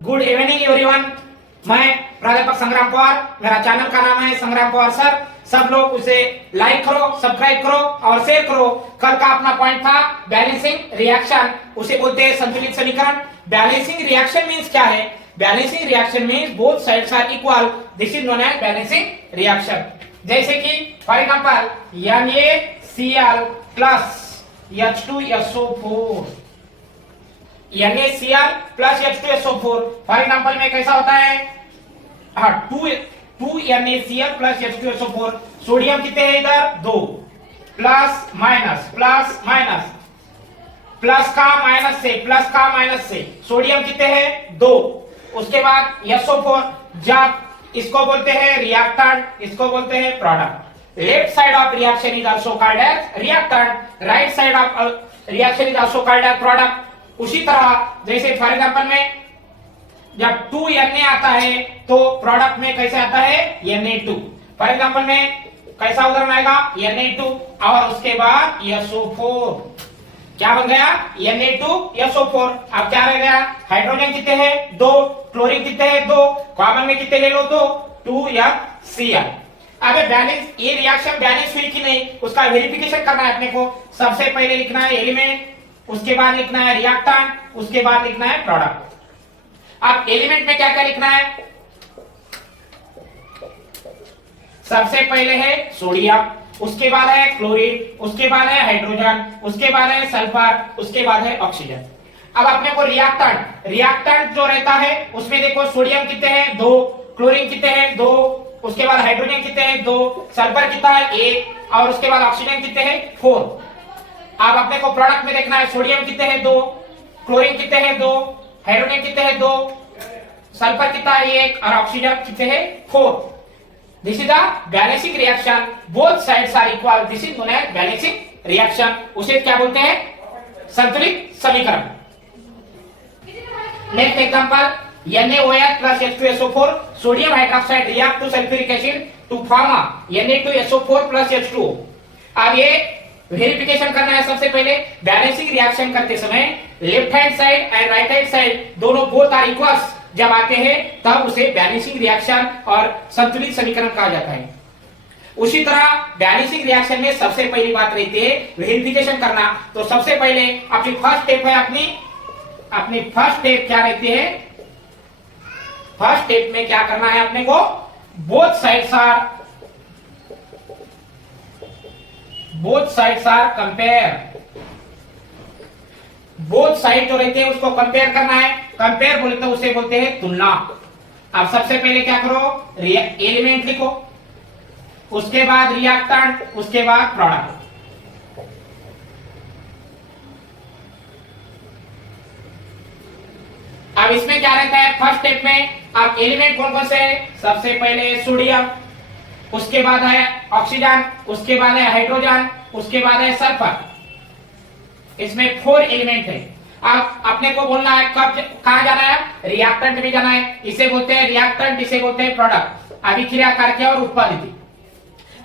Good evening everyone. मैं प्राध्यापक संग्राम पवार, मेरा चैनल का नाम है संग्राम पवार सर। सब लोग उसे लाइक करो, सब्सक्राइब करो और शेयर करो। कल का अपना पॉइंट था बैलेंसिंग रिएक्शन, उसे बोलते हैं संतुलित समीकरण। बैलेंसिंग रिएक्शन मींस क्या है? Balancing reaction means both sides are equal, this is known as balancing reaction. जैसे कि for example NaCl plus H2SO4, NaCl plus H2SO4 for example में कैसा होता है? हाँ, 2 NaCl प्लस H2SO4। सोडियम कितने हैं इधर? 2। प्लस माइनस प्लस का माइनस से सोडियम कितने हैं? 2। उसके बाद SO4, जब इसको बोलते हैं रिएक्टेंट, इसको बोलते हैं product. Left side of reaction is also called as reactant, right side of reaction is also called as product. उसी तरह जैसे फॉर एग्जांपल में जब 2 Na आता है तो प्रोडक्ट में कैसे आता है? Na2। फॉर एग्जांपल में कैसा उदाहरण आएगा? Na2 और उसके बाद SO4, क्या बन गया? Na2SO4। अब क्या रह गया? हाइड्रोजन कितने हैं? 2। क्लोरीन कितने हैं? 2। कॉमन में कितने ले लो? 2HCl। अब बैलेंस, ये रिएक्शन बैलेंस हुई कि नहीं उसका वेरिफिकेशन करना है अपने को। सबसे पहले लिखना है एलिमेंट, उसके बाद लिखना है रिएक्टेंट, उसके बाद लिखना है प्रोडक्ट। अब एलिमेंट में क्या क्या लिखना है? सबसे पहले है सोडियम, उसके बाद है क्लोरीन, उसके बाद है हाइड्रोजन, उसके बाद है सल्फर, उसके बाद है ऑक्सीजन। अब अपने को रिएक्टेंट जो रहता है उसमें देखो सोडियम कितने हैं? 2। क्लोरीन कितने हैं? 2। उसके बाद हाइड्रोजन कितने हैं? 2। सल्फर कितना है? 1। और उसके बाद ऑक्सीजन कितने हैं? 4। अब अपने को प्रोडक्ट में देखना है सोडियम कितने हैं? 2। क्लोरीन कितने हैं? 2। हाइड्रोजन कितने हैं? 2। सल्फर कितना है? 1। और ऑक्सीजन कितने हैं? 4। This is a balancing reaction, both sides are equal, this is known as balancing reaction. उसे क्या बोलते हैं? संतुलित समीकरण। Next example, NaOH plus H2SO4, sodium hydroxide react to sulfuric acid to form Na2SO4 plus H2O। अब ये verification करना है सबसे पहले। बैलेंसिंग रिएक्शन करते समय left hand side and right hand side दोनों बोथ आर इक्वल्स जब आते हैं तब उसे बैलेंसिंग रिएक्शन और संतुलित समीकरण कहा जाता है। उसी तरह बैलेंसिंग रिएक्शन में सबसे पहली बात रहती है वेरिफिकेशन करना। तो सबसे पहले अपनी फर्स्ट स्टेप है, अपनी फर्स्ट स्टेप क्या रहती है? फर्स्ट स्टेप में क्या करना है अपने को? Both sides are compare. Both side जो रहते हैं उसको कंपेयर करना है। कंपेयर बोले तो उसे बोलते हैं तुलना। अब सबसे पहले क्या करो? एलिमेंट लिखो, उसके बाद रिएक्टेंट, उसके बाद प्रोडक्ट। अब इसमें क्या रहता है फर्स्ट स्टेप में? अब एलिमेंट कौन कौन से है? सबसे पहले सोडियम, उसके बाद है ऑक्सीजन, उसके बाद है हाइड्रोजन, उसके बाद है सल्फर। इसमें 4 एलिमेंट है। अब अपने को बोलना है कब कहां जाना है? रिएक्टेंट में जाना है। इसे बोलते हैं रिएक्टेंट, इसे बोलते हैं प्रोडक्ट। अभिक्रिया करके और उत्पादित।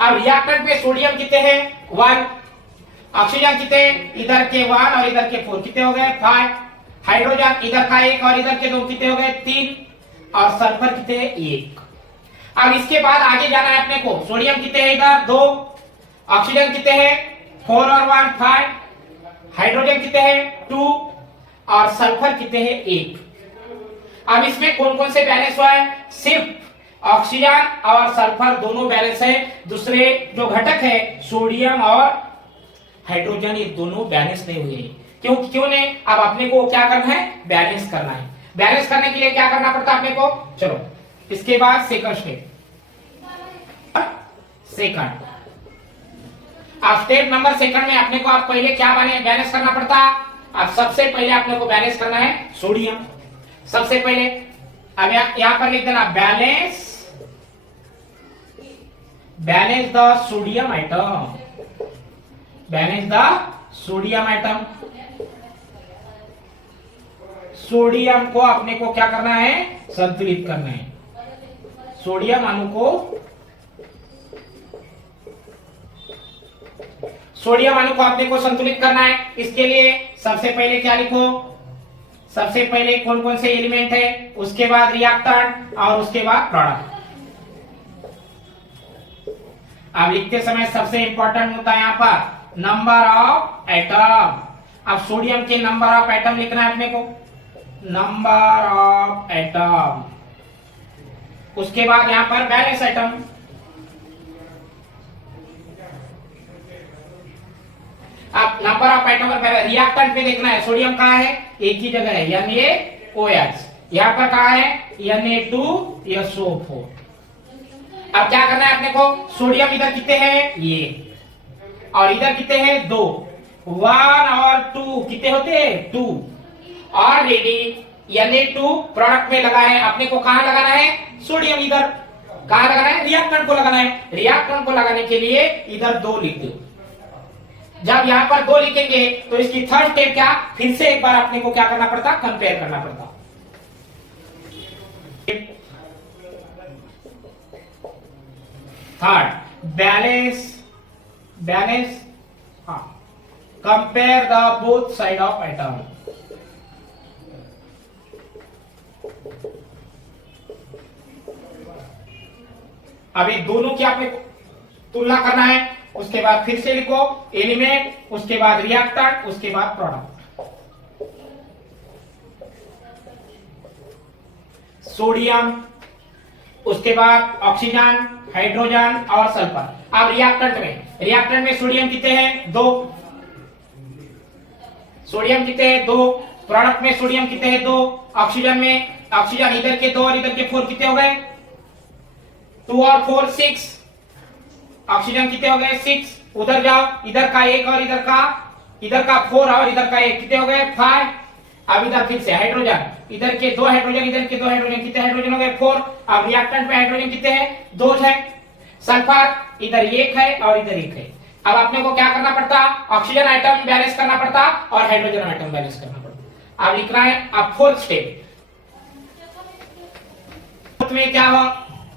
अब रिएक्टेंट में सोडियम कितने हैं? 1। ऑक्सीजन कितने? इधर के 1 और इधर के 4, कितने हो गए? 5। हाइड्रोजन इधर का 1 और इधर के 2, कितने हो गए? 3। और सल्फर कितने? 1। अब इसके बाद आगे जाना है अपने को। सोडियम कितने हैं इधर? 2। ऑक्सीजन कितने हैं? 4 और 1 5। हाइड्रोजन कितने हैं? 2। और सल्फर कितने हैं? 1। अब इसमें कौन कौन से बैलेंस हुआ है? सिर्फ ऑक्सीजन और सल्फर दोनों बैलेंस है। दूसरे जो घटक है सोडियम और हाइड्रोजन, ये दोनों बैलेंस नहीं हुए। क्यों नहीं? अब अपने को क्या करना है? बैलेंस करना है। बैलेंस करने के लिए क्या करना पड़ता है अपने को? चलो इसके बाद सेकंड स्टेप। अब स्टेप नंबर सेकंड में अपने को आप पहले क्या बैलेंस करना पड़ता? अब सबसे पहले अपने को बैलेंस करना है सोडियम। सबसे पहले अब यहां पर लिख देना balance the sodium item. Balance the sodium item. Sodium को अपने को क्या करना है? संतुलित करना है। सोडियम अणु को अपने को संतुलित करना है। इसके लिए सबसे पहले क्या लिखो? सबसे पहले कौन कौन से एलिमेंट है, उसके बाद रिएक्टेंट और उसके बाद प्रोडक्ट। अब लिखते समय सबसे इंपॉर्टेंट होता है यहाँ पर नंबर ऑफ एटम। अब सोडियम के नंबर ऑफ एटम लिखना है अपने को, नंबर ऑफ एटम। उसके बाद यहां पर बैलेंस एटम। अब नंबर ऑफ एटम और रिएक्टेंट पे देखना है, सोडियम कहाँ है, एक ही जगह है NaOH। यहां पर कहाँ है Na2SO4। अब क्या करना है अपने को, सोडियम इधर कितने हैं ये, और इधर कितने हैं दो, 1 और 2 कितने होते हैं 2। ऑलरेडी Na2 प्रोडक्ट में लगा है, अपने को कहां लगाना है, सोडियम इधर कहां लगाना है, रिएक्टेंट को लगाना है। रिएक्टेंट को लगाने के लिए इधर 2 लिख दो। जब यहां पर 2 लिखेंगे तो इसकी थर्ड स्टेप क्या, फिर से एक बार अपने को क्या करना पड़ता, कंपेयर करना पड़ता। थर्ड बैलेंस हाँ, compare the both side of atom. अभी दोनों की आपने तुलना करना है। उसके बाद फिर से लिखो एलिमेंट, उसके बाद रिएक्टेंट, उसके बाद प्रोडक्ट। सोडियम, उसके बाद ऑक्सीजन, हाइड्रोजन और सल्फर। अब रिएक्टेंट में सोडियम कितने हैं 2, सोडियम कितने हैं 2। प्रोडक्ट में सोडियम कितने हैं 2। ऑक्सीजन इधर के 2 और इधर के 4 कितने हो गए, 2 और 4 6। ऑक्सीजन कितने हो गए 6। उधर जाओ, इधर का 1 और इधर का 4 और इधर का 1 कितने हो गए 5। अब इधर फिर से हाइड्रोजन, इधर के 2 हाइड्रोजन, इधर के 2 हाइड्रोजन, कितने हाइड्रोजन हो गए 4। अब रिएक्टेंट में हाइड्रोजन कितने हैं 2 है। सल्फर इधर 1 है और इधर 1 है। अब अपने को क्या करना पड़ता, ऑक्सीजन आइटम बैलेंस करना पड़ता और हाइड्रोजन आइटम बैलेंस करना पड़ता। अब लिखना है अब फोर्थ स्टेप में क्या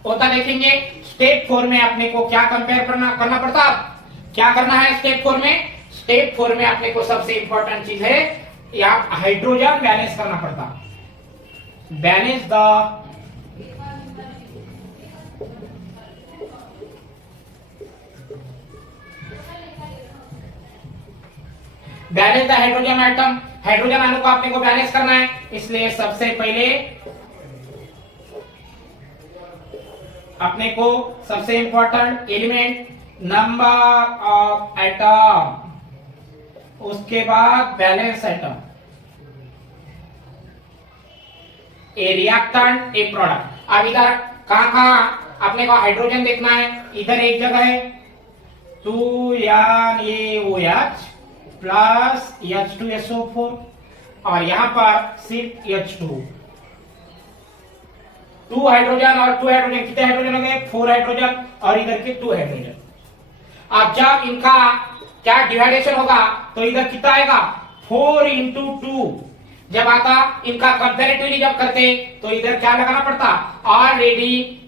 होता देखेंगे। स्टेप 4 में अपने को क्या कंपेयर करना पड़ता, क्या करना है स्टेप 4 में। स्टेप 4 में अपने को सबसे इंपॉर्टेंट चीज है यहाँ हाइड्रोजन बैलेंस करना पड़ता। Balance the hydrogen atom. Hydrogen अणु को अपने को बैलेंस करना है, इसलिए सबसे पहले अपने को सबसे important element number of atom, उसके बाद balance atom, A reactant A product. अब इधर कहां अपने को हाइड्रोजन देखना है, इधर एक जगह है 2NaOH प्लस H2SO4 और यहां पर सिर्फ H2। 2 हाइड्रोजन और 2 हाइड्रोजन, कितने हाइड्रोजन हो गए 4 हाइड्रोजन और इधर के 2 हाइड्रोजन। अब जब इनका क्या डिवाइडेशन होगा तो इधर कितना आएगा 4 into 2। जब आता इनका कंपैरेटिवली जब करते तो इधर क्या लगाना पड़ता, ऑलरेडी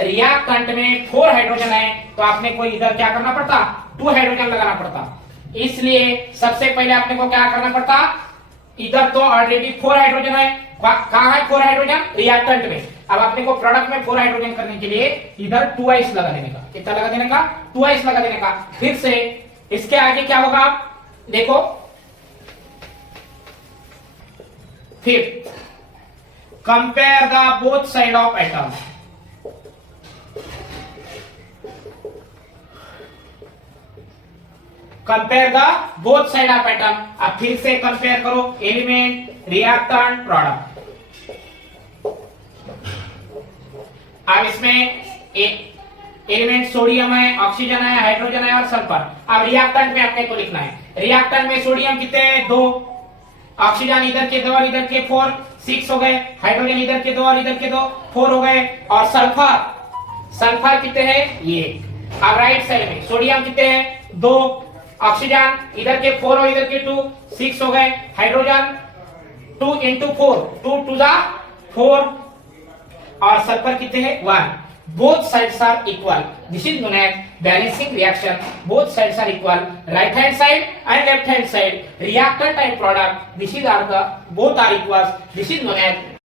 रिएक्टेंट में 4 हाइड्रोजन है तो आपने को इधर क्या करना पड़ता 2 हाइड्रोजन लगाना पड़ता। इसलिए सबसे पहले आपने को क्या करना पड़ता, इधर तो ऑलरेडी 4 हाइड्रोजन है, कहां है 4 हाइड्रोजन रिएक्टेंट में। अब आपने को प्रोडक्ट में 4 हाइड्रोजन करने के लिए इधर 2s लगा देने का। कितना लगा देने का 2s लगा देने का। फिर से इसके आगे क्या होगा देखो, fifth compare the both side of atom. Compare the both side of atom. अब फिर से कंपेयर करो एलिमेंट, रिएक्टेंट, प्रोडक्ट। अब इसमें एक एलिमेंट सोडियम है, ऑक्सीजन है, हाइड्रोजन है और सल्फर। अब रिएक्टेंट में अपने को लिखना है, रिएक्टेंट में सोडियम कितने हैं 2, ऑक्सीजन इधर के 2 और इधर के 4 6 हो गए, हाइड्रोजन इधर के 2 और इधर के 2 4 हो गए और सल्फर कितने हैं ये। अब राइट साइड में सोडियम कितने हैं 2, ऑक्सीजन इधर के 4 और इधर के 2 6 हो गए, हाइड्रोजन 2 into 4 2 to the 4 और सल्फर कितने हैं 1। both sides are equal. This is known as balancing reaction. Both sides are equal. Right hand side and left hand side reactant type product. This is are the both are equal. This is known as